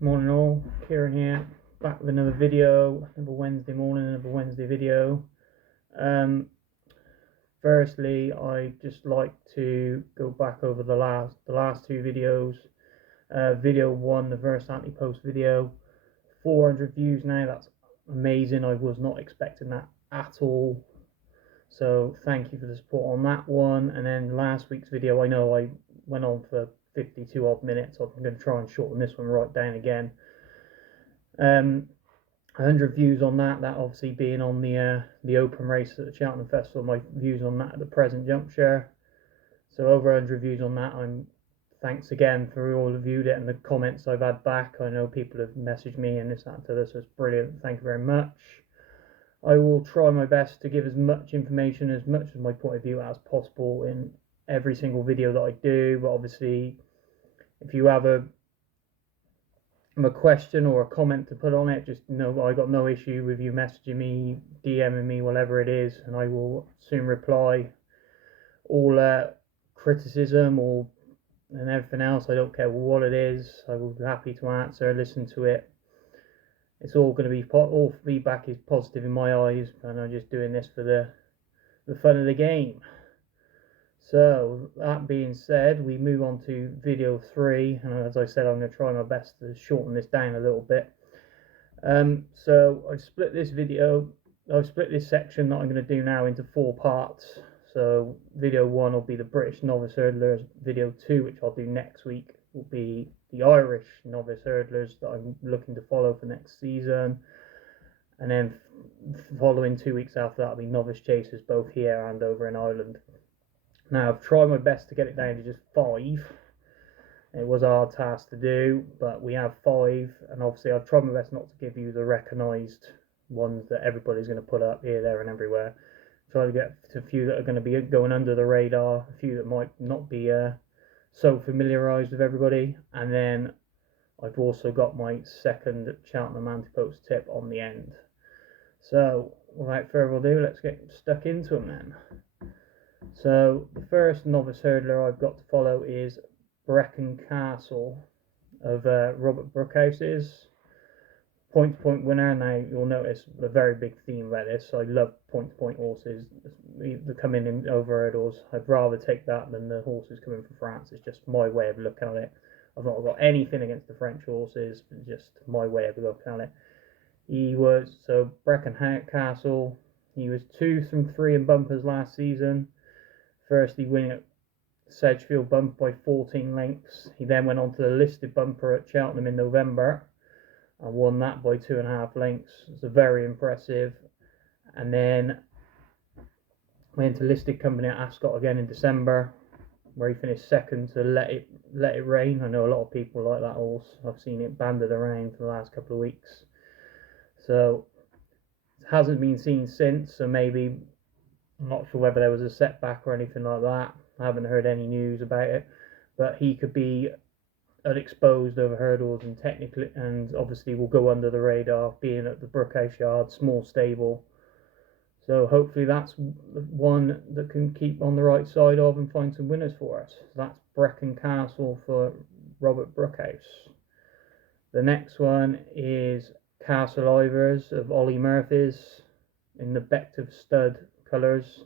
Morning all, Kieran here, back with another video, another Wednesday morning, another Wednesday video. Firstly, I'd just like to go back over the last two videos. Video one, the verse anti-post video, 400 views now. That's amazing. I was not expecting that at all. So thank you for the support on that one. And then last week's video, I know I went on for 52 odd minutes. I'm going to try and shorten this one right down again. 100 views on that obviously being on the open race at the Cheltenham Festival. My views on that at the present juncture, so over 100 views on that. Thanks again for all of you and the comments I've had back. I know people have messaged me and this, that, and the other, so it's brilliant. Thank you very much. I will try my best to give as much information, as much of my point of view as possible in every single video that I do. But obviously, if you have a question or a comment to put on it, just know I got no issue with you messaging me, DMing me, whatever it is, and I will soon reply. All criticism and everything else, I don't care what it is, I will be happy to answer, listen to it. It's all going to be, all feedback is positive in my eyes, and I'm just doing this for the fun of the game. So that being said, we move on to video 3, and as I said, I'm going to try my best to shorten this down a little bit. So I've split this section that I'm going to do now into 4 parts. So video 1 will be the British novice hurdlers. Video 2, which I'll do next week, will be the Irish novice hurdlers that I'm looking to follow for next season. And then following 2 weeks after that will be novice chasers, both here and over in Ireland. Now, I've tried my best to get it down to just 5. It was a hard task to do, but we have 5, and obviously I've tried my best not to give you the recognised ones that everybody's going to put up here, there and everywhere. Try to get to a few that are going to be going under the radar, a few that might not be so familiarised with everybody, and then I've also got my second Cheltenham anti-post tip on the end. So without further ado, let's get stuck into them then. So the first novice hurdler I've got to follow is Brecon Castle of Robert Brookhouse's point-to-point winner. Now you'll notice a very big theme about this. I love point-to-point horses. They come in over hurdles. I'd rather take that than the horses coming from France. It's just my way of looking at it. I've not got anything against the French horses, but just my way of looking at it. He was, so Brecon Castle, he was 2 from 3 in bumpers last season. Firstly winning at Sedgefield bumper by 14 lengths. He then went on to the listed bumper at Cheltenham in November and won that by 2.5 lengths. It's very impressive. And then went to listed company at Ascot again in December, where he finished second to Let It Rain. I know a lot of people like that horse. I've seen it banded around for the last couple of weeks. So it hasn't been seen since, so maybe, I'm not sure whether there was a setback or anything like that. I haven't heard any news about it, but he could be unexposed over hurdles and technically, and obviously will go under the radar, being at the Brookhouse Yard, small stable. So hopefully that's one that can keep on the right side of and find some winners for us. So that's Brecon Castle for Robert Brookhouse. The next one is Castle Ivers of Ollie Murphy's in the Bective Stud colours.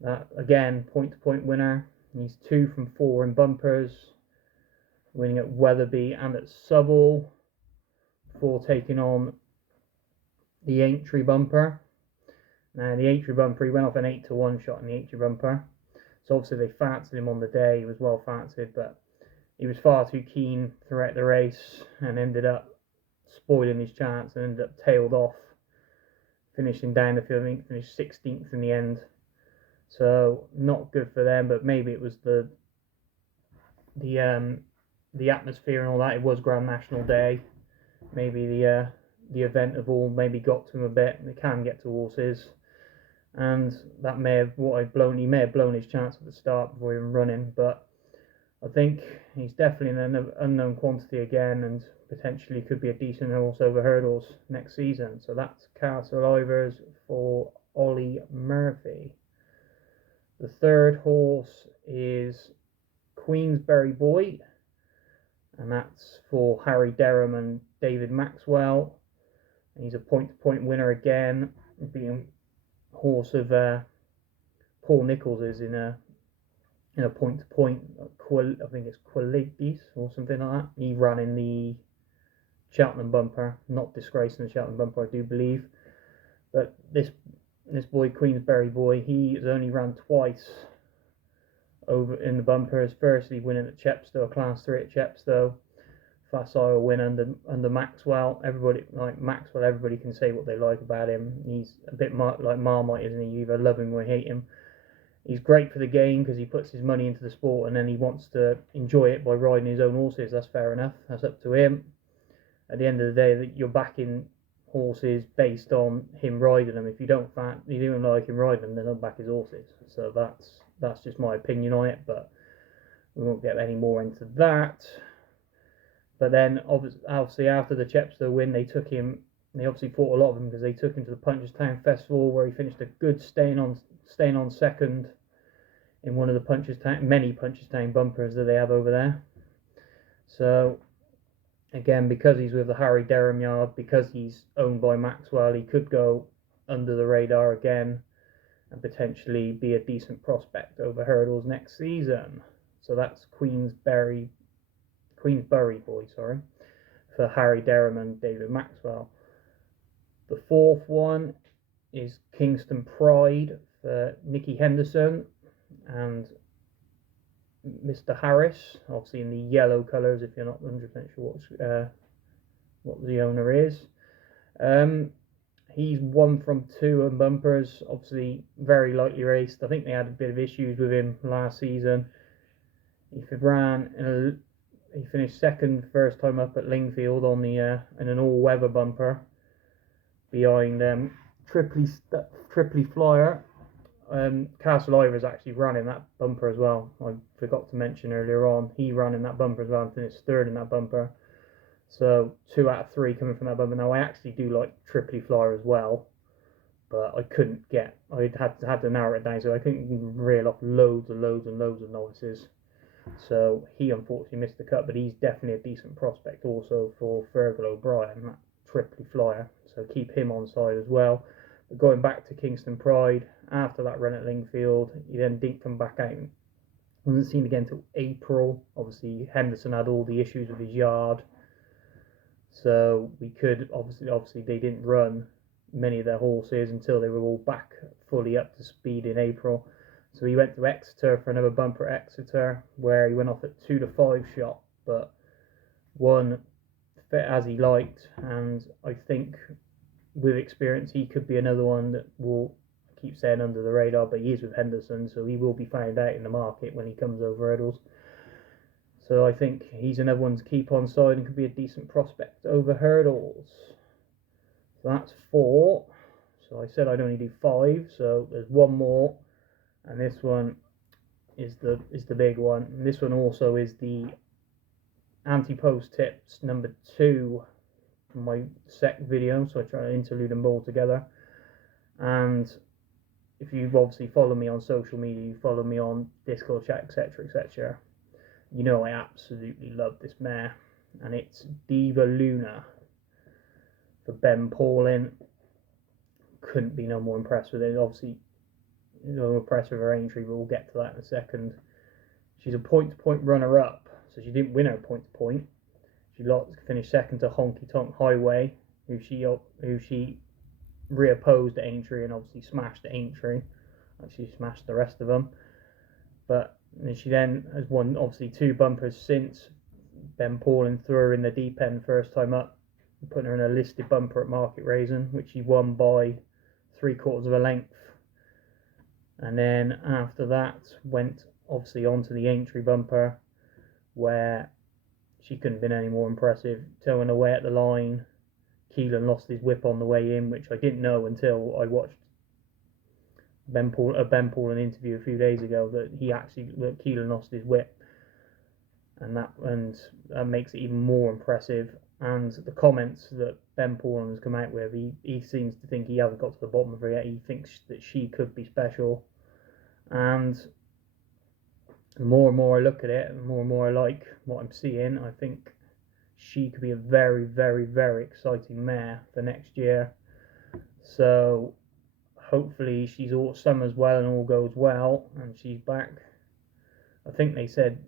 That again, point-to-point winner. He's 2 from 4 in bumpers, winning at Wetherby and at Southall before taking on the Aintree bumper. Now the Aintree bumper, he went off an 8-1 shot in the Aintree bumper, so obviously they fancied him on the day. He was well fancied, but he was far too keen throughout the race and ended up spoiling his chance and ended up tailed off, finishing down the field. I think finished 16th in the end, so not good for them. But maybe it was the atmosphere and all that. It was Grand National Day. Maybe the event of all maybe got to him a bit. It can get to horses, and that may have he may have blown his chance at the start before even running. But I think he's definitely an unknown quantity again, and potentially could be a decent horse over hurdles next season. So that's Castle Ivers for Ollie Murphy. The third horse is Queensberry Boy, and that's for Harry Derham and David Maxwell. And he's a point-to-point winner again, being horse of Paul Nicholls is in a point-to-point. I think it's Qualitis or something like that. He ran in the Cheltenham bumper, not disgracing the Cheltenham bumper, I do believe. But this boy, Queensberry boy, he has only ran twice over in the bumpers. Firstly, winning at Chepstow, Class 3 at Chepstow, facile win under Maxwell. Everybody like Maxwell. Everybody can say what they like about him. He's a bit like Marmite, isn't he? You either love him or hate him. He's great for the game because he puts his money into the sport and then he wants to enjoy it by riding his own horses. That's fair enough. That's up to him. At the end of the day, that you're backing horses based on him riding them. If you don't like him riding them, then don't back his horses. So that's just my opinion on it. But we won't get any more into that. But then obviously after the Chepstow win, they obviously fought a lot of him because they took him to the Punchestown Festival where he finished a good staying on second in one of the many Punchestown bumpers that they have over there. So again, because he's with the Harry Derham yard, because he's owned by Maxwell, he could go under the radar again and potentially be a decent prospect over hurdles next season. So that's Queensbury boy, for Harry Derham and David Maxwell. The fourth one is Kingston Pride for Nicky Henderson and Mr. Harris, obviously in the yellow colours if you're not 100% sure what the owner is. He's 1 from 2 on bumpers, obviously very lightly raced. I think they had a bit of issues with him last season. He finished second first time up at Lingfield on the in an all-weather bumper behind Triply Flyer. Castle Ivers actually ran in that bumper as well. I forgot to mention earlier on. He ran in that bumper as well and finished third in that bumper. So 2 out of 3 coming from that bumper. Now I actually do like Triply Flyer as well, but I had to narrow it down, so I couldn't reel off loads and loads of novices. So he unfortunately missed the cut, but he's definitely a decent prospect also for Fergal O'Brien, that Triply Flyer. So keep him on side as well. But going back to Kingston Pride, after that run at Lingfield, he then didn't come back out. Wasn't seen again until April. Obviously, Henderson had all the issues with his yard. So we could, obviously they didn't run many of their horses until they were all back fully up to speed in April. So he went to Exeter for another bumper at Exeter, where he went off at 2 to 5 shot, but won fit as he liked. And I think with experience, he could be another one that will keep staying under the radar, but he is with Henderson, so he will be found out in the market when he comes over hurdles. So I think he's another one to keep on side and could be a decent prospect over hurdles. So that's 4. So I said I'd only do 5, so there's one more. And this one is the big one. And this one also is the anti-post tips number 2 from my sec video, so I try to interlude them all together. And if you've obviously followed me on social media, you follow me on Discord chat, etc., you know I absolutely love this mare, and it's Diva Luna for Ben Paulin. Couldn't be no more impressed with it. Obviously, no impressed with her entry, but we'll get to that in a second. She's a point-to-point runner-up, so she didn't win her point-to-point. She finished second to Honky Tonk Highway, who she reopposed at Aintree and obviously smashed at Aintree. Actually smashed the rest of them. But she then has won obviously 2 bumpers since. Ben Paulin threw her in the deep end first time up, putting her in a listed bumper at Market Raisin, which she won by 3/4 of a length. And then after that went obviously onto the Aintree bumper, where she couldn't have been any more impressive, towing away at the line. Keelan lost his whip on the way in, which I didn't know until I watched Ben Paulin interview a few days ago, that Keelan lost his whip, and that makes it even more impressive. And the comments that Ben Paulin has come out with, he seems to think he hasn't got to the bottom of her yet. He thinks that she could be special, and The more and more I look at it, and more I like what I'm seeing, I think she could be a very, very, very exciting mare for next year. So hopefully she's all summers well and all goes well, and she's back. I think they said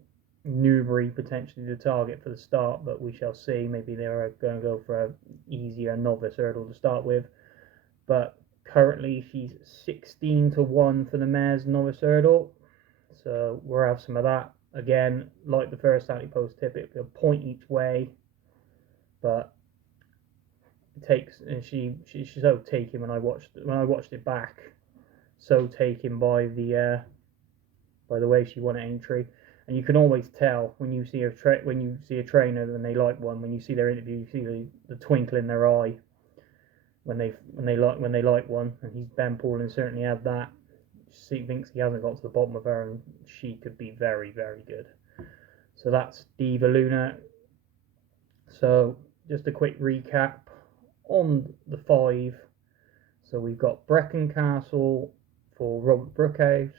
Newbury potentially the target for the start, but we shall see. Maybe they're going to go for a easier novice hurdle to start with. But currently she's 16-1 for the mare's novice hurdle, so we'll have some of that. Again, like the first Saturday Post tip, it'll be a point each way, but it takes, and she's so taken when I watched it back, so taken by the way she won at Aintree. And you can always tell when you see a trainer and they like one. When you see their interview, you see the twinkle in their eye when they like one. And he's Ben Paulin certainly had that. She thinks he hasn't got to the bottom of her, and she could be very, very good. So that's Diva Luna. So just a quick recap on the 5. So we've got Brecon Castle for Robert Brookhouse,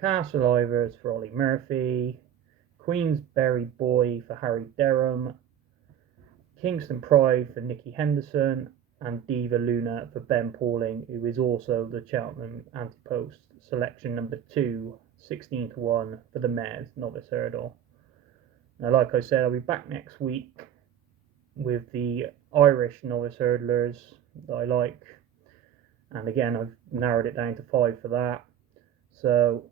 Castle Ivers for Ollie Murphy, Queensberry Boy for Harry Derham, Kingston Pride for Nicky Henderson, and Diva Luna for Ben Pauling, who is also the Cheltenham Anti-Post selection number 2, 16-1 for the mare's novice hurdle. Now, like I said, I'll be back next week with the Irish novice hurdlers that I like, and again I've narrowed it down to 5 for that. So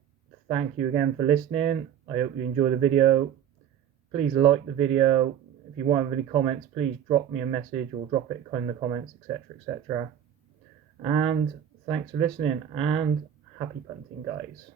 thank you again for listening. I hope you enjoy the video. Please like the video. If you want to have any comments, please drop me a message or drop it in the comments, etc, etc. And thanks for listening, and happy punting, guys.